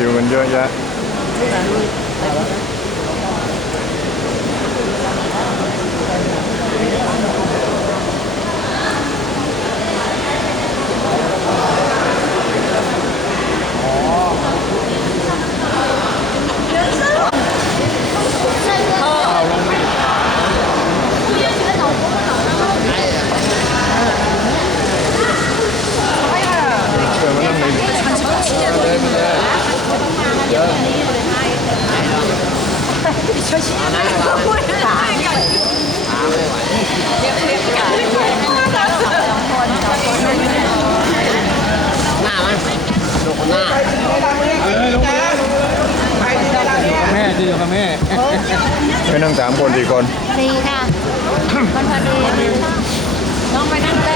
คิวกันเยอะแยะ เชิญมานั่งใน แม่ดีกับแม่ไปนั่งสามคนสี่คนดีค่ะมันพอดีน้องไปนั่งได้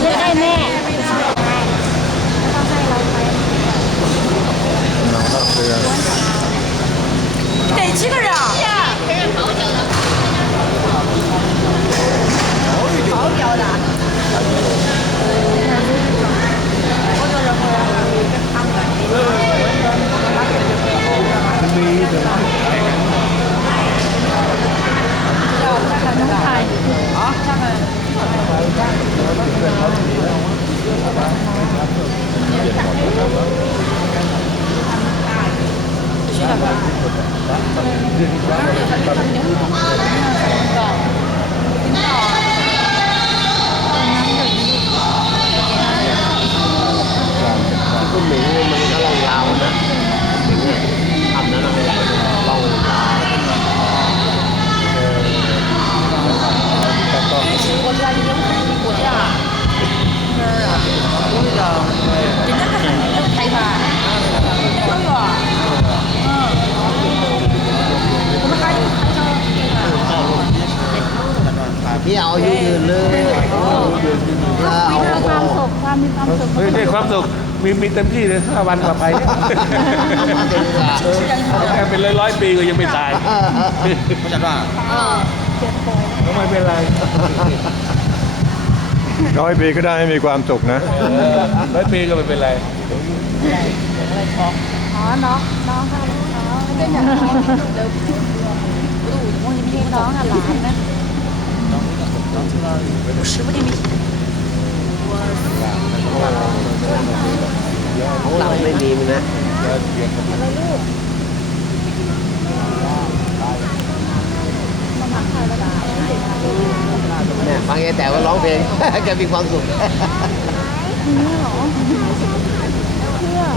เลือกได้แม่ 得几个人啊？ สุข มีมีเต็มที่เลยห้าวันกลับไปเยแค่เป็นร้อยร้อยปีก็ยังไม่ตายเข้าใจป่ะก็ไม่เป็นไรร้อยปีก็ได้ให้มีความสุขนะร้อยปีก็ไม่เป็นไรอ๋อน้องน้องค่ะน้องไม่ได้อยากน้องเดี๋ยวดูว่ามีน้องอะหลานนะน้องไม่ได้มี เราไม่มีมันนะเนี่ยฟังแกแต่ว่าร้องเพลง แกมีความสุข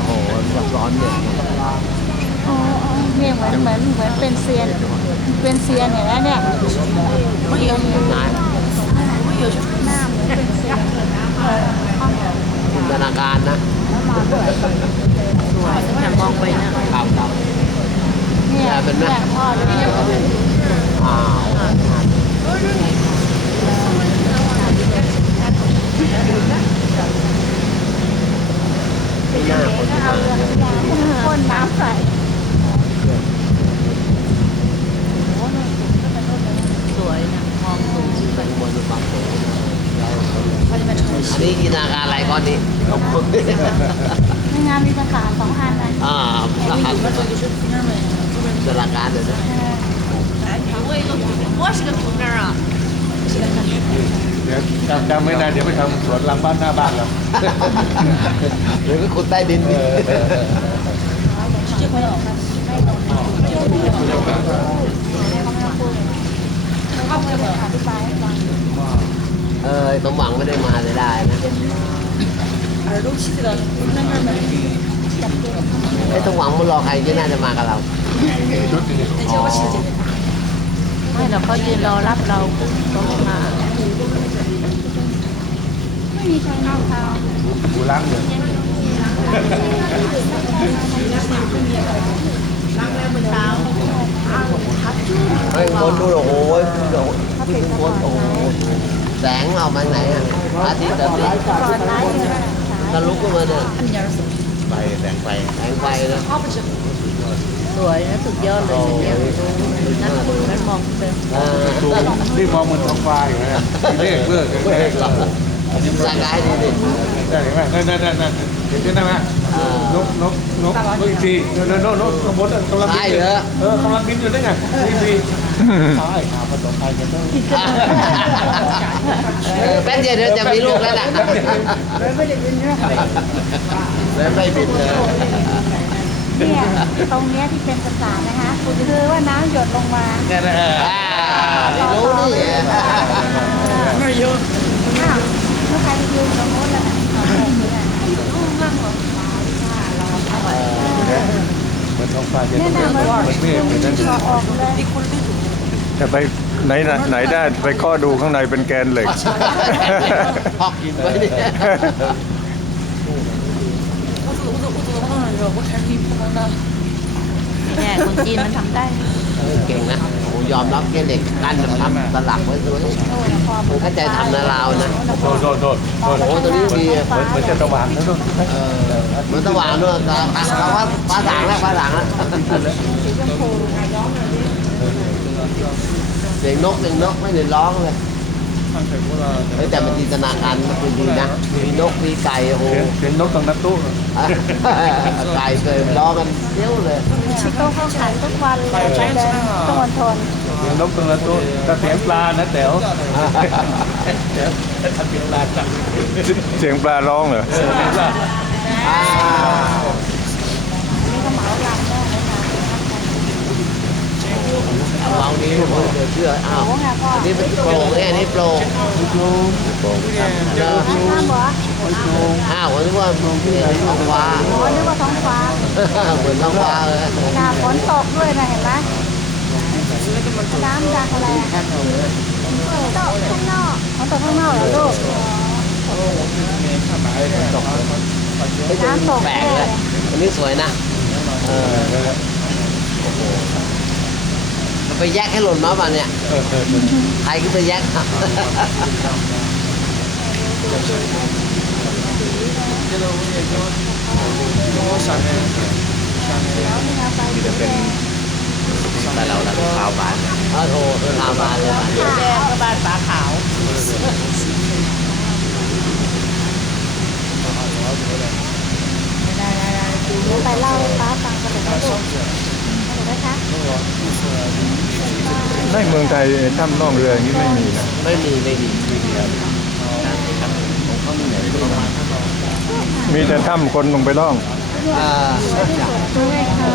โอ้โหซับซ้อนเนี่ยอ๋อเนี่ยเหมือนเหมือนเหมือนเป็นเซียน เป็นเซียนอย่างนั้นเนี่ยไม่ยอมนายไม่ยอมหน้าเหมือนเป็นเซียน จินตนาการนะอยากมองไปนะครับครับเนี่ยเนี่ยพ่อเนี่ยอ้าวไม่น่าคนที่มาพ่นน้ำใส่สวยนะมองดูเป็นมวล ความสุขอันนี้จินตนาการอะไรก้อนนี้ ในงานมีสาขาสองอันนะ อ่าจินตนาการเลยนะ 我是个图片啊。 เดี๋ยวจำจำไม่ได้เดี๋ยวไปทำสวนหลังบ้านหน้าบ้านเรา หรือก็ขุดใต้ดินดิ เออ สมหวังไม่ได้มาเลยได้นะไอ้สมหวังมันรอใครที่น่าจะมากับเราไม่เราเขายืนรอรับเราก็ไม่มา กูล้างเลยเฮ้ยบนดูโอ้โหที่เป็นบนโอ้โห แสงออกมาไหนอะอาทิตย์อาทิตย์ทะลุขึ้นมาเนี่ยไปแสงไฟแสงไฟนะสวยนะสุดยอดเลยสุดยอดนั่นนั่นมองเป็นเออดูนี่มองเหมือนท้องฟ้าอยู่นะเลขเลิกเลขเราสกายดีดิได้เห็นไหมนั่นนั่นนั่นนั่นเห็นได้ไหมเออนกนกนกนกอีกทีนกนกนกข้างบนกำลังบินใช่เหรอเออกำลังบินอยู่ได้ไงอีกที ใช่หาผสมพันธุ์กันต้องเออแป๊บเดียวเดี๋ยวจะมีลูกแล้วแหละแล้วไม่บินเลยเนี่ยตรงเนี้ยที่เป็นภาษานะคะคือว่าน้ำหยดลงมาแค่ยนเอออ่านี่รู้นี่อ้าวเมื่อใครไปยืนตรงโน้นแล้วนะขอแทนเนี่ยอู้มั่งเหรอเหมือนท้องฟ้าจะเหมือนเหมือนเมฆเหมือนนั่นขอออก แต่ไปไหนน่ะไหนได้ไปข้อดูข้างในเป็นแกนเหล็ก พอกกินไว้เนี่ยเนี่ยคนจีนมันทำได้เก่งนะโอ้ยอมรับแค่เด็กกั้นมันทำสลักไว้สวยมันเข้าใจทำนะลาวนะโดดโดดโดดโดดโอ้ตัวนี้ดีเหมือนเหมือนจะสว่างนะลูกเออมันสว่างด้วยแต่เราว่าฟ้าสางแล้วฟ้าสางแล้ว เสียงนกเสียงนกไม่ได้ร้องเลยเฮ้ยแต่มันจินตนาการมันคือดีนะ มีนกมีไก่โอ้โหเสียงเสียงนกตรงนัดตู้ไก่เคยร้องกันเที่ยวเลยชิโต้เขาขายทุกวันเลยไปเดินตะวันทนเสียงนกตรงนัดตู้แต่เสียงปลานะแต๋วเสียงเสียงปลาจับเสียงปลาร้องเหรอเสียงปลาอ่านี่ก็เหมาลำได้เลยนะ เอานี้ผมเดี๋ยวเชื่ออ้าวโอ้โหพ่ออันนี้เป็นโปร่งเนี่ยอันนี้โปร่งโปร่งเออน้ำเหรออ้าวผมนึกว่าท้องฟ้าอ๋อนึกว่าท้องฟ้าเหมือนท้องฟ้าเลยหน้าฝนตกด้วยนะเห็นไหมน้ำจากอะไรอะตกข้างนอกเขาตกข้างนอกเหรอลูกน้ำตกแปลแน่กเลเลยยอันนี้สวยนะเออมัน ไปแยกให้หล่นมาป่ะเนี่ยใครก็ไปแยกแต่เราเราข่าวบานเออโถเออทาบานเลยแดงก็บ้านฟ้าขาวได้ได้ได้เดี๋ยวไปเล่าให้ป้าฟังกันเลยนะ ในเมืองไทยถ้ำน่องเรืออย่างนี้ไม่มีนะไม่มีไม่มีมีแต่ถ้ำคนลงไปล่องอ่าด้วยค่ะ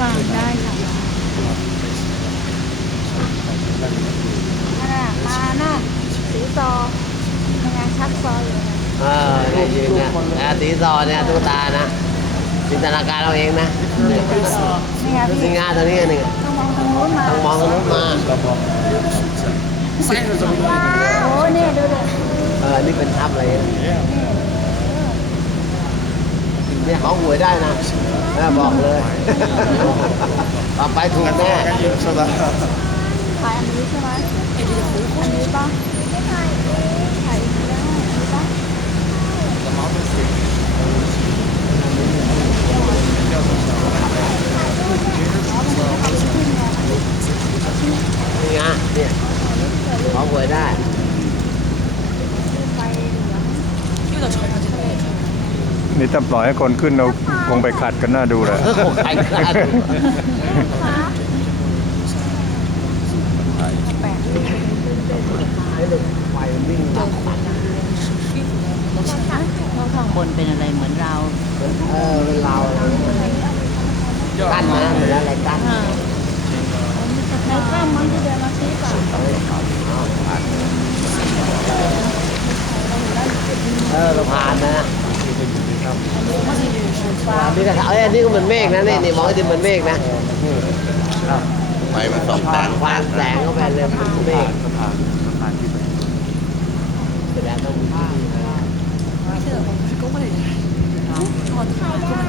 ฟังได้ค่ะน่ะมาน่ะสีซอทำงานชักซออยู่นะเออเนี่ยยืนเนี่ยอ่าตีซอเนี่ยตุ๊กตานะ จินตนาการเราเองนะเนี่ยนี่ไงนี่พี่งานตัวนี้อันหนึ่งต้องมองทางนู้นมาต้องมองตรงนู้นมาโอ้เนี่ยดูดิเออนี่เป็นทับอะไรเนี่ยเนี่ยเขาหวยได้นะแม่บอกเลยต่อไปถูกแน่ถ่ายอันนี้ใช่ไหมอันนี้ป่ะไม่ถ่า นี่ไงเนี่ยขอหวยได้นี่ถ้าปล่อยให้คนขึ้นเราคงไปขัดกันหน้าดูแหละข้างบนเป็นอะไรเหมือนเรา เออเป็นเรา กั้นมาเหมืออะไรกั้นในข้ามมันจะเดินมาชี้ป่ะเออเราผ่านนะนี่ก็เอ้ยอันี่ก็เหมือนเมฆนะนี่นี่มองให้ดีเหมือนเมฆนะไปมันสองแสงผ่านแสงเข้าไปเลยมันเมฆแสดงตรงข้างเชื่อผมก็ไม่ได้ถอดเท้า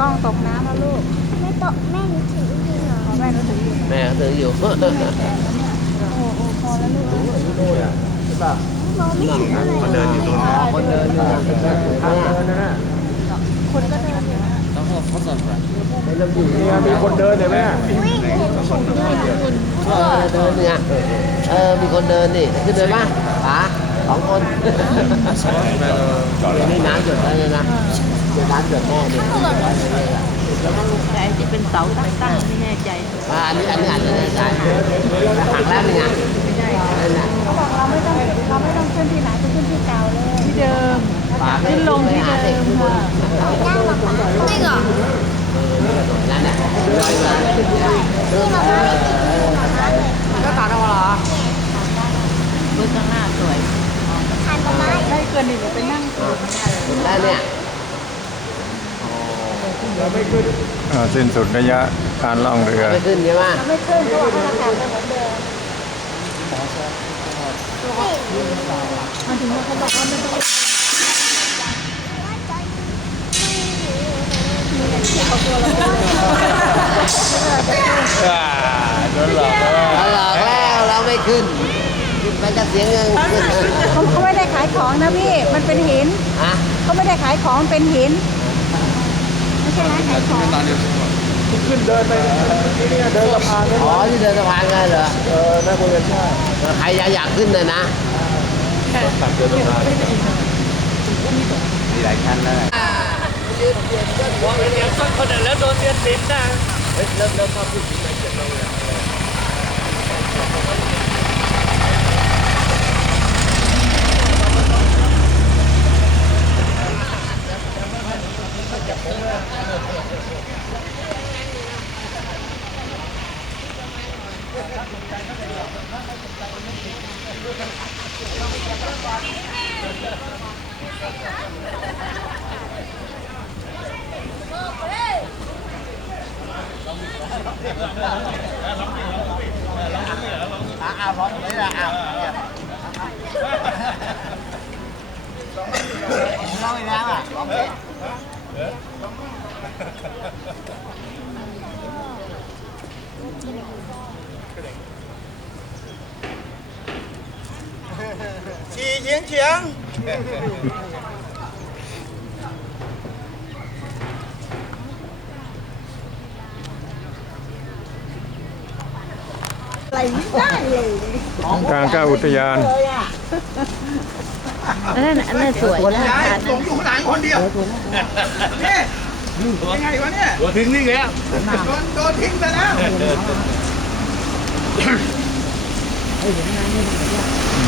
กล้องตกน้ำนะลูกไม่ตกแม่หนูถืออยู่เหรอแม่หนูถืออยู่แม่ก็ถืออยู่โอ้โอ้พอแล้วลูกมันเดินอยู่ตรงนี้คนเดินอยู่นะคนเดินอยู่ข้างหน้าคนก็เดินอยู่นะไม่ต้องอยู่เนี่ยมีคนเดินเห็นไหมเออเดินเนี่ยเออมีคนเดินนี่ขึ้นเลยป่ะป๋าสองคนนี่น้ำหยดแล้วเนี่ยนะ เดี๋ยวน้ำหยดแน่ดิแต่ที่เป็นเสาตั้งๆไม่แน่ใจอ่าอันนี้อันนี้อาจจะได้ใจหักแล้วนี่ไงนั่นน่ะเขาบอกเราไม่ต้องเราไม่ต้องขึ้นที่ไหนไปขึ้นที่เก่าเลยที่เดิมขึ้นลงที่เดิมค่ะ这个นั่นแหละย่อยมาก็ตัดเอาเหรอมือข้างหน้าสวยได้เกินหนี่เดี๋ยวไปนั่งแล้เนี่ย อ่าสิ้นสุดระยะการล่องเรือ ไม่ขึ้นใช่ไหมไม่ขึ้นก็ว่าให้ราคาเหมือนเดิมมันถึงว่าเขาบอกว่าไม่ต้องโดนหลอกแล้วเราหลอกแล้วเราไม่ขึ้นมันจะเสียเงินเขาเขาไม่ได้ขายของนะพี่ มันเป็นหินฮะเขาไม่ได้ขายของมันเป็นหินไม่ใช่ ร้านขายของขึ้นเดินไปที่เนี่ยเดินสะพานนั่นอ๋อที่เดินสะพานกันเหรอเออน่าคงจะใช่ใครอยากขึ้นเลยนะมีหลายชั้น à phóng đấy là à Hãy subscribe cho kênh แล้วกลางก้าอุทยานอันนั้นอันนั้นสวยนะหลงอยู่ข้างหลังคนเดียวนี่ยังไงวะเนี่ยโดนทิ้งนี่ไงโดนโดนทิ้งไปแล้ว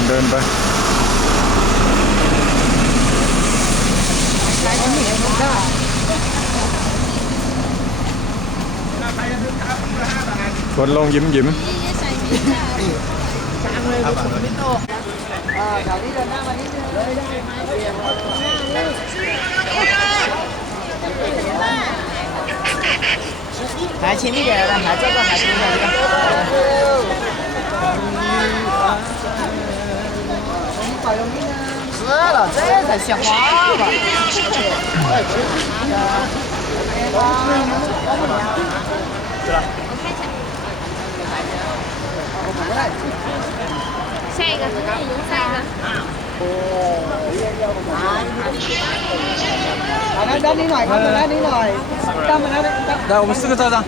เดินไป กดลงยิ้มยิ้มหาชิ้นที่เดียวกันหาเจ้าก็หาชิ้นเดียวกันต่อยตรงนี้นะ 死了，这才像话吧？下一个，下一个。 来，我们四个照张。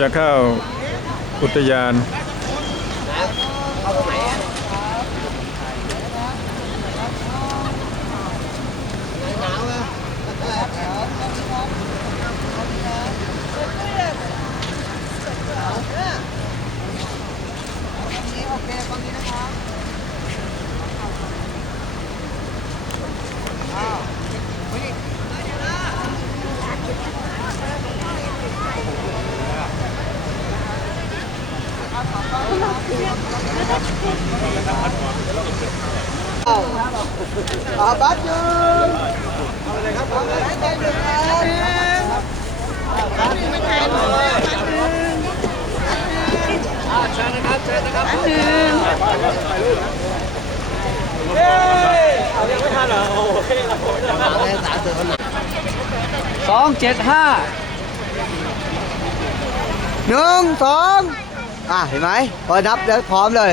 จะเข้าอุทยาน นะเข้าตรงไหนอะ อาบัตยืนเอาเลยครับเอาเลยให้เต็มเลยครับ สองเจ็ด ห้าหนึ่งสองอะ เห็นไหมพอนับแล้วพร้อมเลย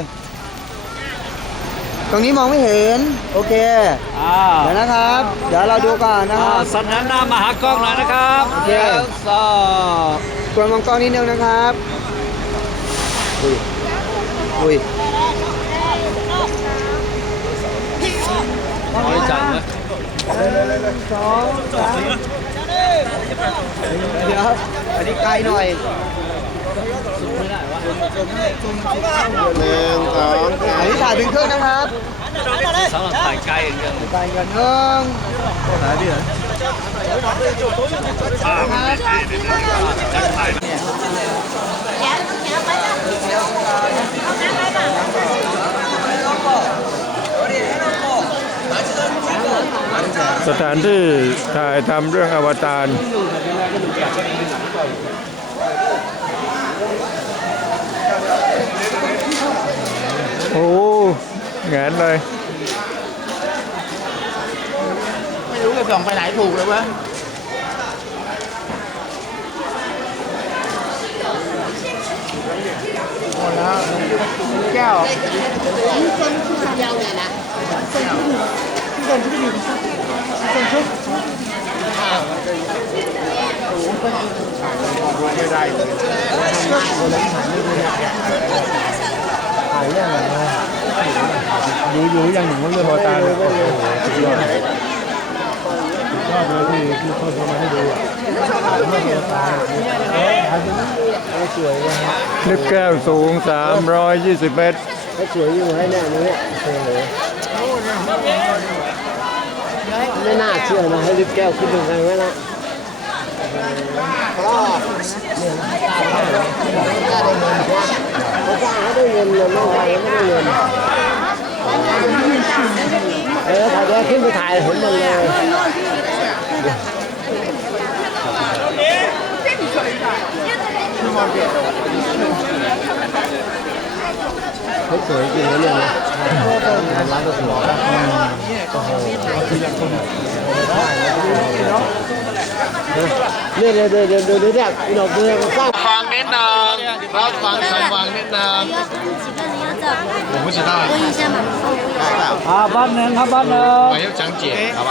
ตรงนี้มองไม่เห็น โอเค อ่าเดี๋ยวนะครับ เดี๋ยวเราดูก่อนนะคอ่ารับสันหันหน้ามาหากล้องหน่อยนะครับโอเคหนึ่งสองกวนมองกล้องนิดนึงนะครับ อุ้ย อุ้ย น้อยจังนะ เดี๋ยวอันนี้ไกลหน่อยหนึ่งสองอันนี้ถ่ายเป็นเครื่องนะครับสำหรับถ่ายไกลอย่างเดียวไกลกันหนึ่ง สถานที่ถ่ายทำเรื่องอวตารโอ้แงนเลย ไม่รู้จะส่องไปไหนถูกเลยวะดู ดูอย่างหนึ่งว่าเรื่องอวตารเลยโอ้โหสุดยอดสุดยอดเลยที่ที่เขาทำมาให้ดูอะลิฟต์แก้วสูง 320 เมตรสวยอยู่ให้แน่นี้โอ้โหไม่น่าเชื่อนะให้ลิฟต์แก้วขึ้นยังไงวะนะ เนี่ยนะเขาจ้างเขาได้เงินเลยไม่ได้ไม่ได้เงินเออถ่ายเดี๋ยวขึ้นไปถ่ายเห็นหมดเลยเขาสวยจริงนะเนี่ยนะร้านก็สวย เนี่ยเดี๋ยวเดี๋ยวเดี๋ยวเดี๋ยวเนี่ยหนอกเนี่ยมันสร้าง ฟังนิดนึงรับฟังสมหวังนิดนึง 要问几个你要找我不知道问一下嘛。 อ่าบ้านหนึ่งครับบ้านหนึ่ง 我要讲解好吧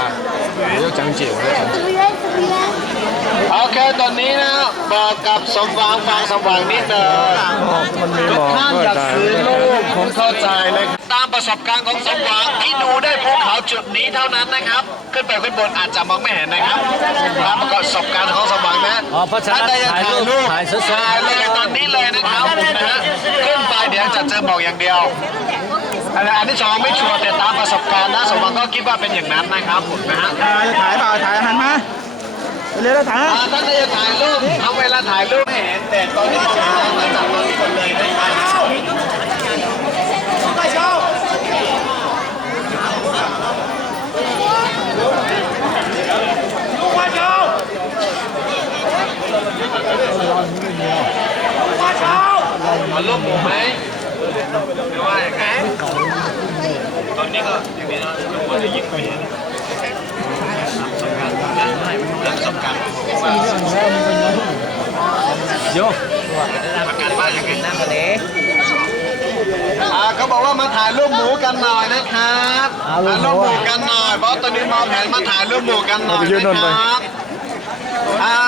我要讲解我要讲解怎么约？怎么约？ โอเคตอนนี้นะบอกกับสมหวังฟังสมหวังนิดนึง มันมีห ทุ ม ก อก ท่าน ด้วย อยาก ถ่าย ซื้อลูกผมเข้าใจเลยตาม ประสบการณ์ของสมหวังที่ดูได้ภูเขาจุดนี้เท่านั้นนะครับ ขึ้นไปขึ้นบนอาจจะมองไม่เห็นนะครับตามประสบการณ์ของสมหวังนะอ๋อเพราะฉะนั้นท่านใดอยากถ่ายถ่ายรูรูปปถ่ายสดถ่ายเลยตอนนี้เลยนะครับนะฮะขึ้นไปเดี๋ยวจะเจอหมอกอย่างเดียวอะไรอันที่สองไม่ชัวร์แต่ตามประสบการณ์นะสมหวังก็คิดว่าเป็นอย่างนั้นนะครับผมนะฮะถ่ายเปล่าถ่ายหันมาเร็วๆถ่ายอ่าท่านใดจะถ่ายรูปเอาเวลาถ่ายรูปให้เห็นแต่ตอนนี้มองเห็นแล้วมาจับตอนนี้คนเลยนะครับ มันรูปหมูไหมไม่ว่าอย่างนั้นตอนนี้ก็อย่างนี้นะดูว่าจะยิงไปยังสำคัญนะรับสำคัญว่าโยประกันว่าอย่างไรนะวันนี้อ่าเขาบอกว่ามาถ่ายรูปหมูกันหน่อยนะครับถ่ายรูปหมูกันหน่อยเพราะตอนนี้มองแผนมาถ่ายรูปหมูกันหน่อยนะครับอ่า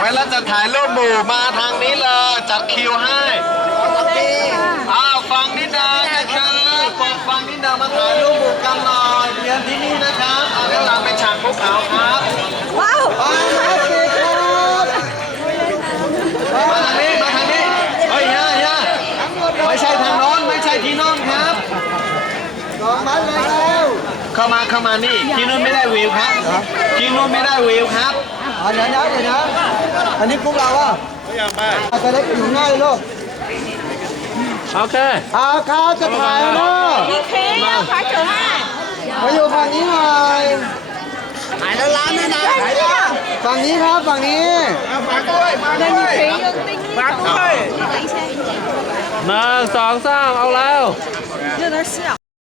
เวลาจะถ่ายรูปหมู่มาทางนี้เลยจัดคิวให้ อ้าวฟังนิดนึงนะครับบอกฟังนิดนึงมาถ่ายรูปหมู่กันหน่อยเรียนที่นี่นะครับเอาเวลาไปฉากภูเขาครับ哇哦！มาทางนี้มาทางนี้เฮ้ยย่าย่าไม่ใช่ทางโน้นไม่ใช่ที่โน้นครับสองมันเลยแล้วเข้ามาเข้ามานี่ที่โน้นไม่ได้วิวครับที่โน้นไม่ได้วิวครับอ่าเดี๋ยวนะเดี๋ยวนะอันนี้พวกเราอะไม่อยากไปจะได้อยู่ง่ายเลยลูก โอเค อาครับจะถ่ายแล้วเนอะ 你可以要拍手啊！ มาอยู่ฝั่งนี้หน่อยถ่ายแล้วร้านด้วยนะฝั่งนี้ครับฝั่งนี้ 那你可以用那个把对，等一下， หนึ่งสองสามเอาแล้ว 有点小。